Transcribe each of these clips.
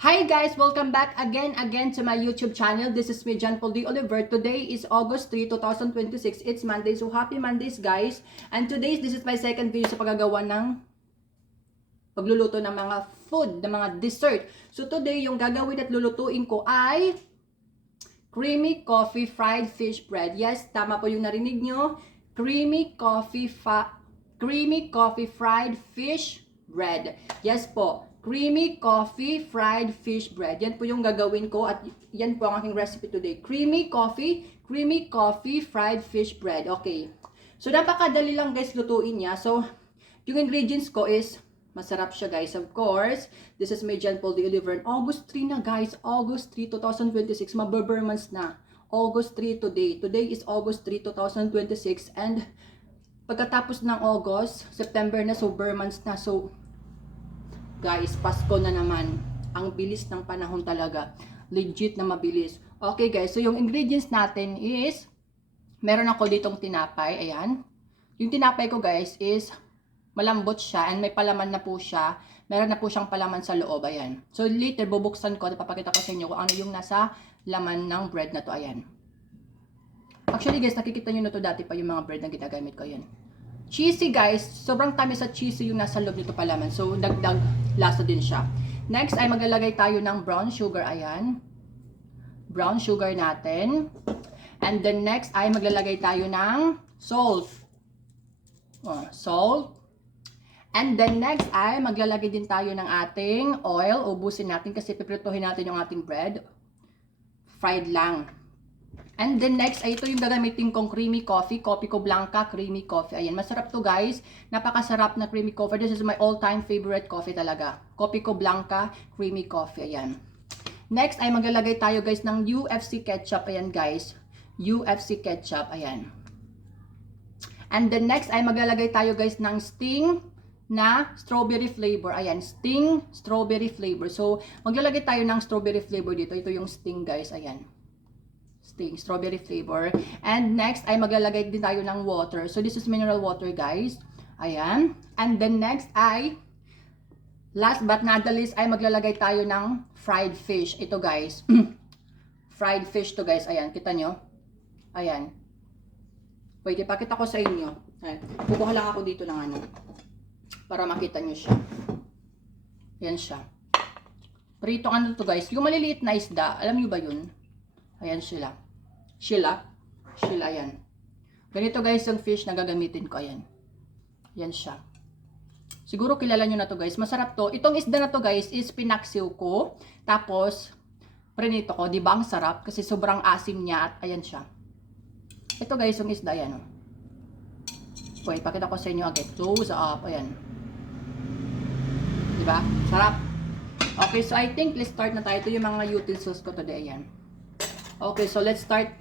Hi guys! Welcome back again to my YouTube channel. This is me, John Paul D. Oliver. Today is August 3, 2026. It's Monday. So happy Mondays guys! And today, this is my second video sa paggagawa ng pagluluto ng mga food, ng mga dessert. So today, yung gagawin at lulutuin ko ay creamy coffee fried fish bread. Yes, tama po yung narinig nyo. Creamy coffee fried fish bread. Yes po. Creamy coffee fried fish bread. Yan po yung gagawin ko at yan po ang aking recipe today. Creamy coffee fried fish bread. Okay. So napakadali lang guys lutuin niya. So yung ingredients ko is masarap siya guys. Of course, this is my John Paul D. Oliver. August 3 na guys. August 3, 2026. Maberber months na. August 3 today. Today is August 3, 2026. And pagkatapos ng August, September na. So Burr months na. So guys, Pasko na naman. Ang bilis ng panahon talaga. Legit na mabilis. Okay guys, so yung ingredients natin is, meron ako ditong tinapay. Ayan. Yung tinapay ko guys is, malambot siya and may palaman na po siya. Meron na po siyang palaman sa loob. Ayan. So later, bubuksan ko at papakita ko sa inyo kung ano yung nasa laman ng bread na to. Ayan. Actually guys, nakikita nyo na to dati pa yung mga bread na ginagamit ko. Ayan. Cheesy guys, sobrang tamis sa cheesy yung nasa loob nito palaman. So dagdag lasa din siya. Next ay maglalagay tayo ng brown sugar. Ayan. Brown sugar natin. And then next ay maglalagay tayo ng salt. Salt. And then next ay maglalagay din tayo ng ating oil. Ubusin natin kasi piprituhin natin yung ating bread. Fried lang. And then next ay ito yung gagamitin kong creamy coffee. Copico Blanca creamy coffee. Ayan, masarap to guys. Napakasarap na creamy coffee. This is my all-time favorite coffee talaga. Copico Blanca creamy coffee. Ayan. Next ay maglalagay tayo guys ng UFC ketchup. Ayan guys. UFC ketchup. Ayan. And then next ay maglalagay tayo guys ng Sting na strawberry flavor. Ayan, Sting strawberry flavor. So, maglalagay tayo ng strawberry flavor dito. Ito yung Sting guys. Ayan. Sting strawberry flavor. And next ay maglalagay din tayo ng water. So this is mineral water guys. Ayan. And then next ay last but not the least ay maglalagay tayo ng fried fish. Ito guys. Fried fish to guys. Ayan, kita nyo? Ayan. Wait, ipakita ko sa inyo. Ayan. Kukuha lang ako dito ng ano para makita nyo siya. Ayan siya. Prito ano to guys. Yung maliliit na isda, alam nyo ba yun? Ayan sila. Sheila, ayan. Ganito guys yung fish na gagamitin ko. Ayan. Ayan siya. Siguro kilala nyo na to guys. Masarap to. Itong isda na to guys is pinaksiw ko. Tapos, prinito ko. Diba ang sarap? Kasi sobrang asim niya at ayan siya. Ito guys yung isda. Ayan. Okay, pakita ko sa inyo agad. Close up. Ayan. Diba? Sarap. Okay, so I think let's start na tayo. Ito yung mga utensils ko today. Ayan. Okay, so let's start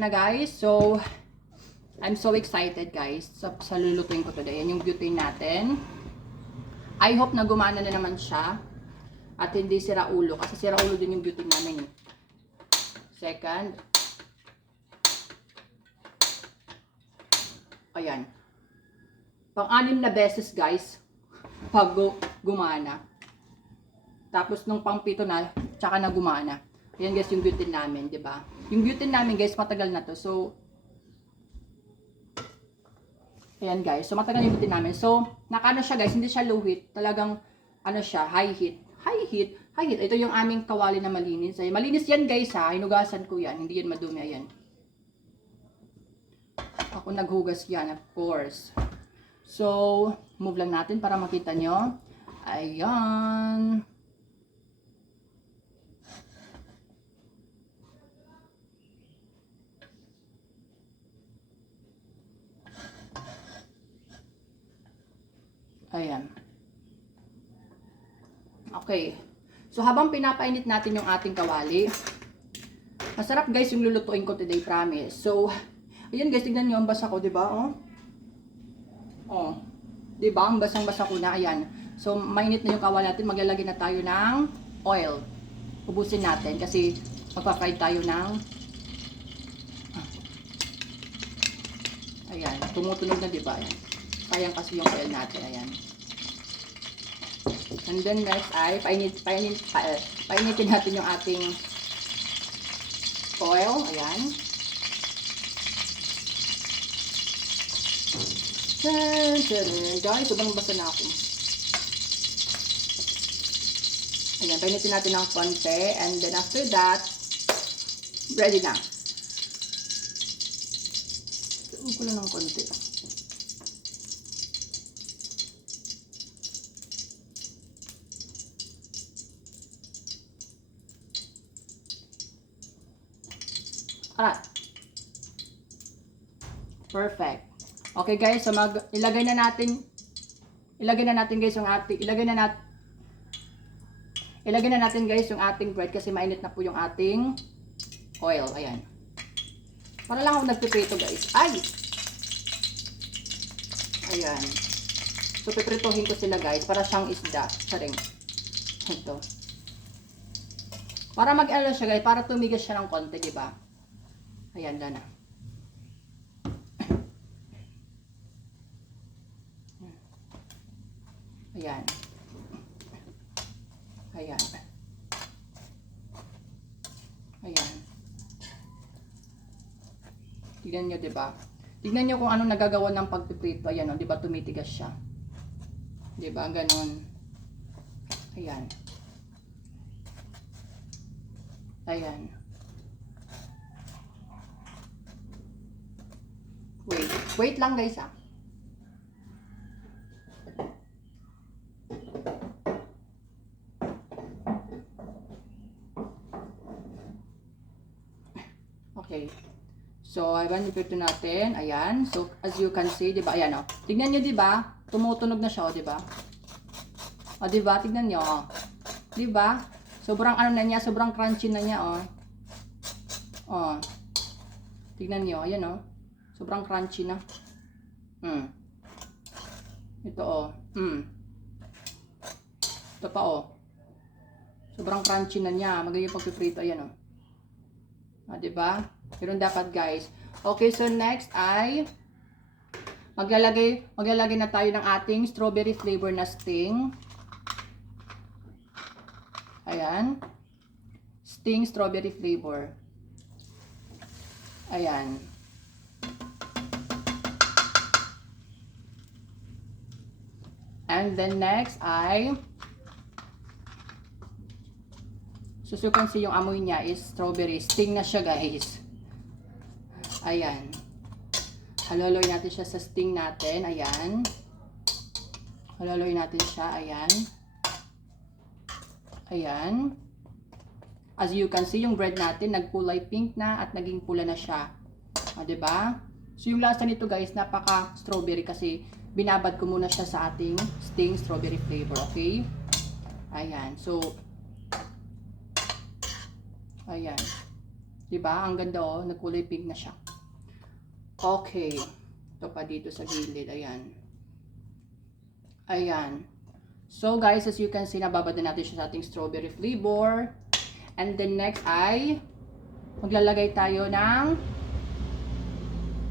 na guys. So, I'm so excited guys sa lulutuin ko today. Yan yung butane natin. I hope na gumana na naman siya. At hindi sira ulo. Kasi sira ulo din yung butane namin. Second. Ayan. Pang-anim na beses guys. Pag gumana. Tapos nung pang-pito na, tsaka na gumana. Ayan guys yung butane namin, di ba? Yung butane namin guys, matagal na to. So, ayan guys. So, matagal yung butane namin. So, nakano siya guys, hindi siya low heat. Talagang, ano siya, high heat. High heat. Ito yung aming kawali na malinis. Ay, malinis yan guys ha. Hinugasan ko yan. Hindi yan madumi. Ayan. Ako naghugas yan, of course. So, move lang natin para makita nyo. Ayan. Ayan. Okay. So, habang pinapainit natin yung ating kawali, masarap guys yung lulutuin ko today, promise. So, ayan guys, tignan nyo ang basa ko, diba? Diba? Ang basang-basa ko na, ayan. So, mainit na yung kawali natin. Maglalagay na tayo ng oil. Ubusin natin kasi magpa-fry tayo ng ayan. Tumutunog na, diba? Ayan. Sayang kasi yung oil natin. Ayan. And then next ay painitin natin yung ating oil. Ayan. Guys, sobrang basa na ako. Ayan, painitin natin ng konti. And then after that, ready na. Tuon ko lang ng konti. Alright. Perfect. Okay guys, so ilagay na natin guys yung ating ilagay na natin guys yung ating bread kasi mainit na po yung ating oil. Ayan. Para lang ako nagpiprito guys. Ay! Ayan. So pipritohin ko sila guys para siyang isda. Saring. Ito. Para mag-ano siya guys, para tumigas siya ng konti, di ba? Ayan, na. Ayan. Ayan. Ayan. Tignan nyo, diba? Tignan nyo kung anong nagagawa ng pagpiprito. Ayan, o, diba? Tumitigas siya. Diba? Ganon. Ayan. Ayan. Wait lang guys ah. Okay. So, ayan, ipito natin. Ayan. So, as you can see, diba? Ayan o. Tignan nyo, diba? Tumutunog na siya, o, diba? O, diba? Tignan nyo, o. Diba? Sobrang ano na niya, sobrang crunchy na niya, o. O. Tignan nyo, ayan o. Sobrang crunchy na. Ito o. Ito pa o. Sobrang crunchy na niya. Magiging pagpiprito. Ayan o. Diba? Pero dapat guys. Okay, so next ay maglalagay na tayo ng ating strawberry flavor na sting. Ayan. Sting strawberry flavor. Ayan. And then next ay susukan si yung amoy niya is strawberry. Sting na siya guys. Ayan. Haloloy natin siya sa sting natin. Ayan. Haloloy natin siya. Ayan. Ayan. As you can see, yung bread natin nagkulay pink na at naging pula na siya. O, diba? So, yung lasa nito guys, napaka strawberry kasi binabad ko muna siya sa ating sting strawberry flavor. Okay? Ayan. So, ayan. Diba? Ang ganda oh. Nagkulay pink na siya. Okay. Ito pa dito sa gilid. Ayan. Ayan. So guys, as you can see, nababad na natin siya sa ating strawberry flavor. And then next ay maglalagay tayo ng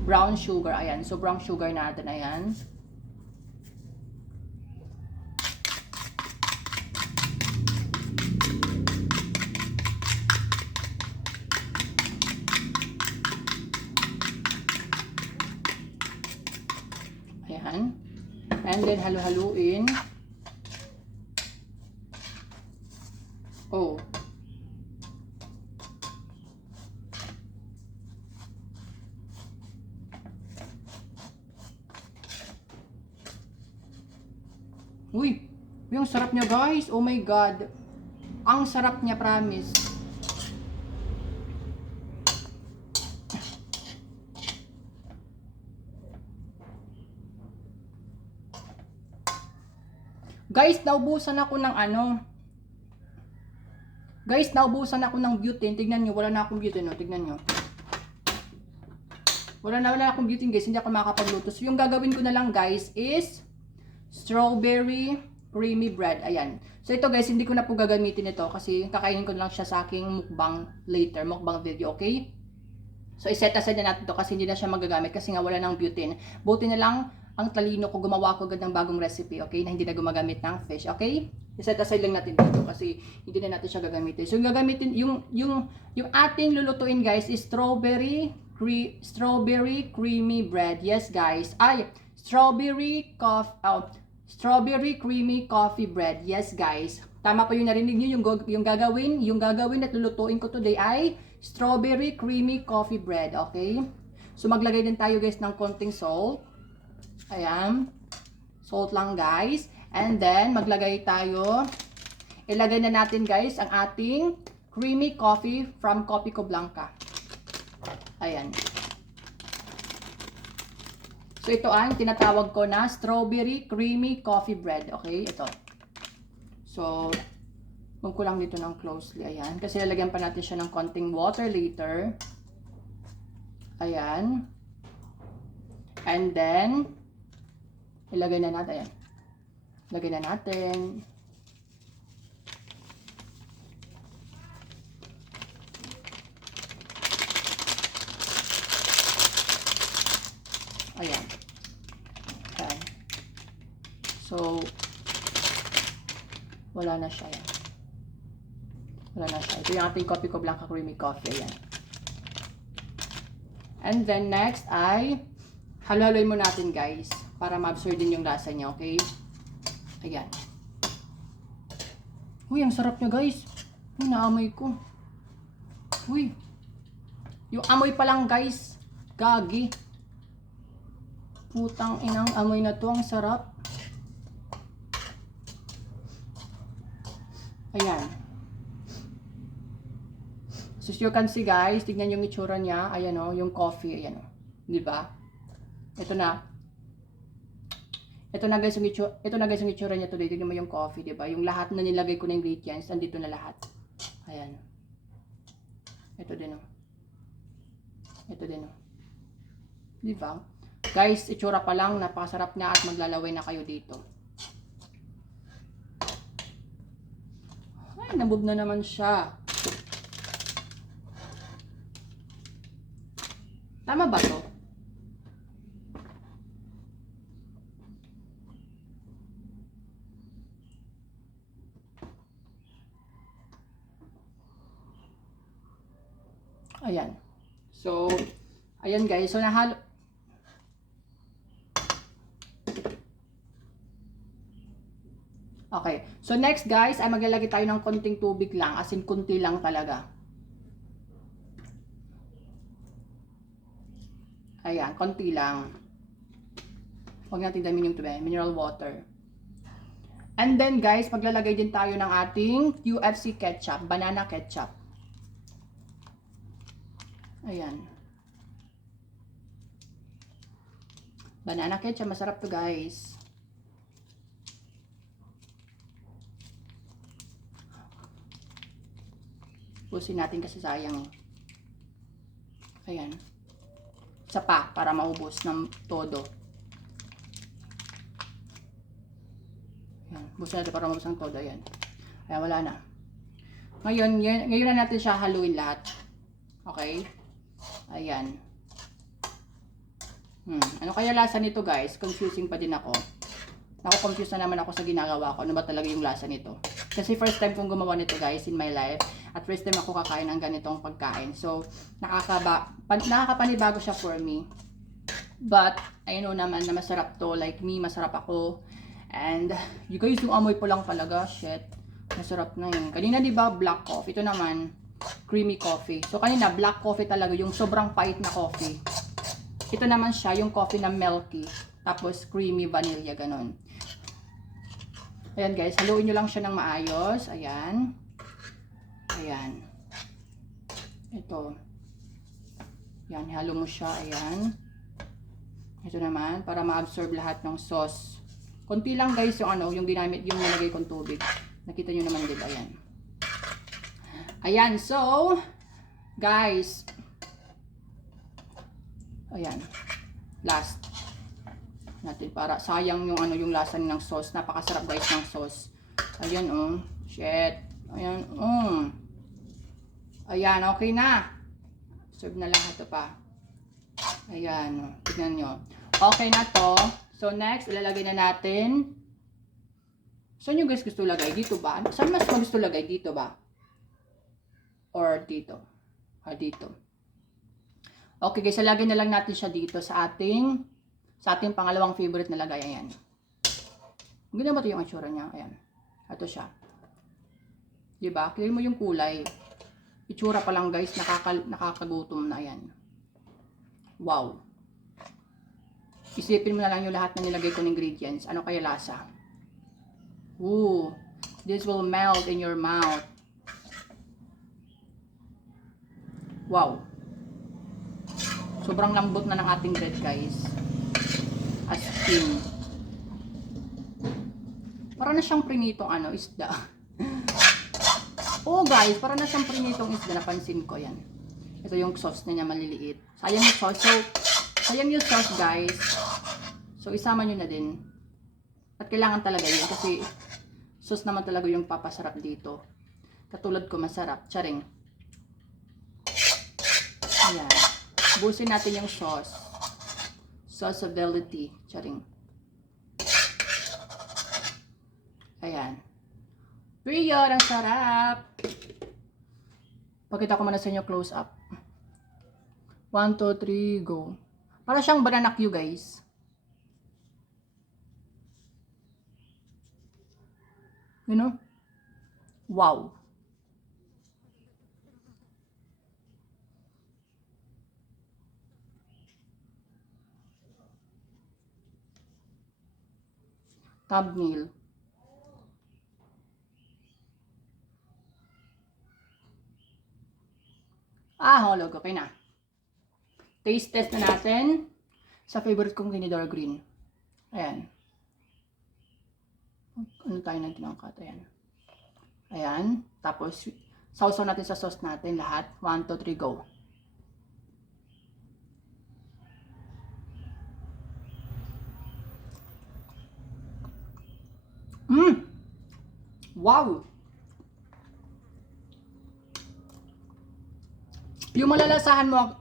brown sugar. Ayan. So brown sugar natin. Ayan. Ayan. And then halu-haluin. Oh. Uy, yung sarap niya guys. Oh my god. Ang sarap niya, promise. Guys, naubusan ako ng ano. Guys, naubusan ako ng butane. Tignan nyo, wala na akong butane. No? Tignan nyo. Wala na akong butane guys. Hindi ako makakapagluto. So, yung gagawin ko na lang guys is strawberry creamy bread. Ayan. So, ito guys, hindi ko na po gagamitin ito kasi kakainin ko lang siya sa aking mukbang later. Mukbang video, okay? So, iset aside na natin ito kasi hindi na siya magagamit kasi nga wala ng butane. Buti na lang ang talino ko, gumawa ko agad ng bagong recipe, okay? Na hindi na gumagamit ng fish, okay? I-set aside lang natin dito kasi hindi na natin siya gagamitin. So, yung gagamitin, yung ating lulutuin guys is strawberry creamy bread. Yes guys. Ay, strawberry creamy coffee bread. Yes guys. Tama pa yung narinig niyo, yung gagawin at lulutuin ko today ay strawberry creamy coffee bread. Okay? So, maglagay din tayo guys ng konting salt. Ayan. Salt lang guys. And then, ilagay na natin guys ang ating creamy coffee from Coffee Co Blanca. Ayan. So, ito ang tinatawag ko na strawberry creamy coffee bread. Okay, ito. So, huwag ko lang dito ng closely. Ayan. Kasi lalagyan pa natin siya ng konting water later. Ayan. And then, ilagay na natin. Ayan. Lagay na natin. Ayan. Ayan. So, wala na siya. Ayan. Wala na siya. Ito yung ating Coffee Co Blanca creamy coffee. Ayan. And then next ay halo-haloin mo natin guys para ma-absorb din yung lasa niya, okay? Ayan. Uy, ang sarap niya guys. Uy, naamoy ko. Uy. Yung amoy pa lang guys. Gagi. Putang inang amoy na to. Ang sarap. Ayan. So, as you can see guys, tignan yung itsura niya. Ayan o, yung coffee. Ayan o. Diba? Ito na. Ito na guys yung itsura niya today. Tignan mo yung coffee, 'di ba? Yung lahat na nilagay ko na ingredients, andito na lahat. Ayan. Ito din oh. Ito din oh. 'Di ba? Guys, itsura pa lang napakasarap niya at maglalaway na kayo dito. Ay, nabub na naman siya. Tama ba 'to? Ayan. So, ayan guys. So, nahalo. Okay. So, next guys, ay maglalagay tayo ng konting tubig lang. As in, kunti lang talaga. Ayan, konti lang. Huwag natin damin yung tubig. Mineral water. And then guys, maglalagay din tayo ng ating UFC ketchup. Banana ketchup. Ayan. Banana ketchup, masarap to guys. Pusin natin kasi sayang. Ayan. Isa pa, para maubos ng todo. Ayan. Busin natin para maubos ng todo. Ayan. Ayan, wala na. Ngayon na natin siya haluin lahat. Okay? Ayan. Ano kaya lasa nito guys? Confusing pa din ako. Nako-confuse na naman ako sa ginagawa ko. Ano ba talaga yung lasa nito? Kasi first time kong gumawa nito guys in my life. At first time ako kakain ng ganitong pagkain. So, nakakapanibago siya for me. But, I know naman na masarap to. Like me, masarap ako. And, you guys, yung amoy po lang talaga. Shit. Masarap na yun. Kanina diba black coffee? Ito naman, creamy coffee. So, kanina black coffee talaga. Yung sobrang pait na coffee. Ito naman siya, yung coffee na milky. Tapos, creamy vanilla, ganon. Ayan guys, haluin nyo lang siya ng maayos. Ayan. Ayan. Ito. Ayan, halo mo siya. Ayan. Ito naman, para ma-absorb lahat ng sauce. Konti lang guys yung yung ginamit, yung nilagay kong tubig. Nakita nyo naman diba? Ayan. Ayan, so, guys. Ayan. Last. Natin para sayang yung yung lasa ng sauce. Napakasarap guys ng sauce. Ayan oh. Shit. Ayan oh. Ayan, okay na. Serve na lang ito pa. Ayan oh. Tignan nyo. Okay na to. So next, ilalagay na natin Saan nyo guys gusto lagay? Dito ba? Saan mas gusto lagay? Dito ba? Or dito? Dito. Okay guys, lagay na lang natin siya dito sa ating pangalawang favorite na lagay. Ayan. Ganda ba ito yung itsura niya? Ayan. Ito siya. Diba? Kaya mo yung kulay. Itsura pa lang guys, nakakagutom na. Ayan. Wow. Isipin mo na lang yung lahat na nilagay ko ng ingredients. Ano kaya lasa? Ooh. This will melt in your mouth. Wow. Sobrang lambot na ng ating bread guys. As in. Para na siyang prinitong isda. Oh guys, para na siyang prinitong isda. Napansin ko yan. Ito yung sauce niya maliliit. Sayang yung sauce. So, sayang yung sauce guys. So, isama nyo na din. At kailangan talaga yun. Kasi, sauce naman talaga yung papasarap dito. Katulad ko, masarap. Charing. Ayan. Busin natin yung sauce. Sauceability. Charing. Ayan. Period. Ang sarap. Pakita ko muna sa inyo close up. 1, 2, 3, go. Para siyang banana Q guys. You know? Wow. Thumbnail. Hulog. Okay na. Taste test na natin sa favorite kong Tinidor Green. Ayan. Ano tayo na tinangkat? Ayan. Ayan. Tapos, sausaw natin sa sauce natin lahat. 1, 2, 3, go. Wow! Yung malalasahan mo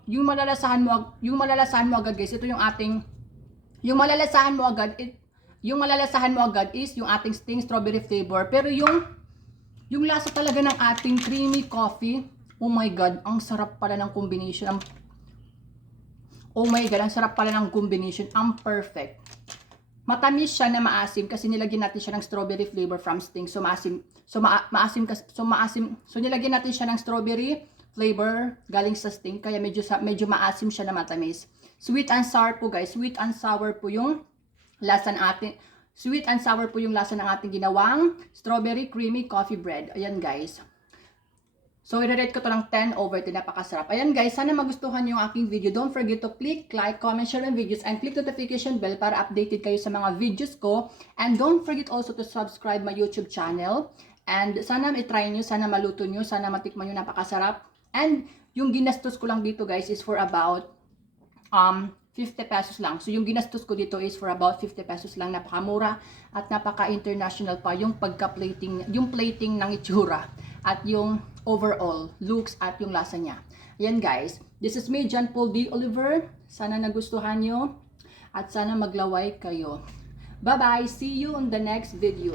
agad guys, ito yung ating, yung malalasahan mo agad is yung ating sting strawberry flavor. Pero yung lasa talaga ng ating creamy coffee, oh my god, ang sarap pala ng combination. Oh my god, ang sarap pala ng combination, ang perfect. Matamis siya na maasim kasi nilagyan natin siya ng strawberry flavor from sting. So maasim. So nilagyan natin siya ng strawberry flavor galing sa sting, kaya medyo maasim siya na matamis. Sweet and sour po guys. Sweet and sour po yung lasa ng ating ginawang strawberry creamy coffee bread. Ayan guys. So, i-rate ko to ng 10/10. Napakasarap. Ayan guys, sana magustuhan yung aking video. Don't forget to click like, comment, share ang videos, and click notification bell para updated kayo sa mga videos ko. And don't forget also to subscribe my YouTube channel. And sana i-try nyo, sana maluto nyo, sana matikman nyo, napakasarap. And yung ginastos ko lang dito guys is for about 50 pesos lang. So yung ginastos ko dito is for about 50 pesos lang. Napakamura at napaka-international pa yung pagka-plating, yung plating ng itsura at yung overall looks at yung lasa niya. Ayan guys, this is me, John Paul D. Oliver. Sana nagustuhan nyo at sana maglaway kayo. Bye-bye! See you on the next video.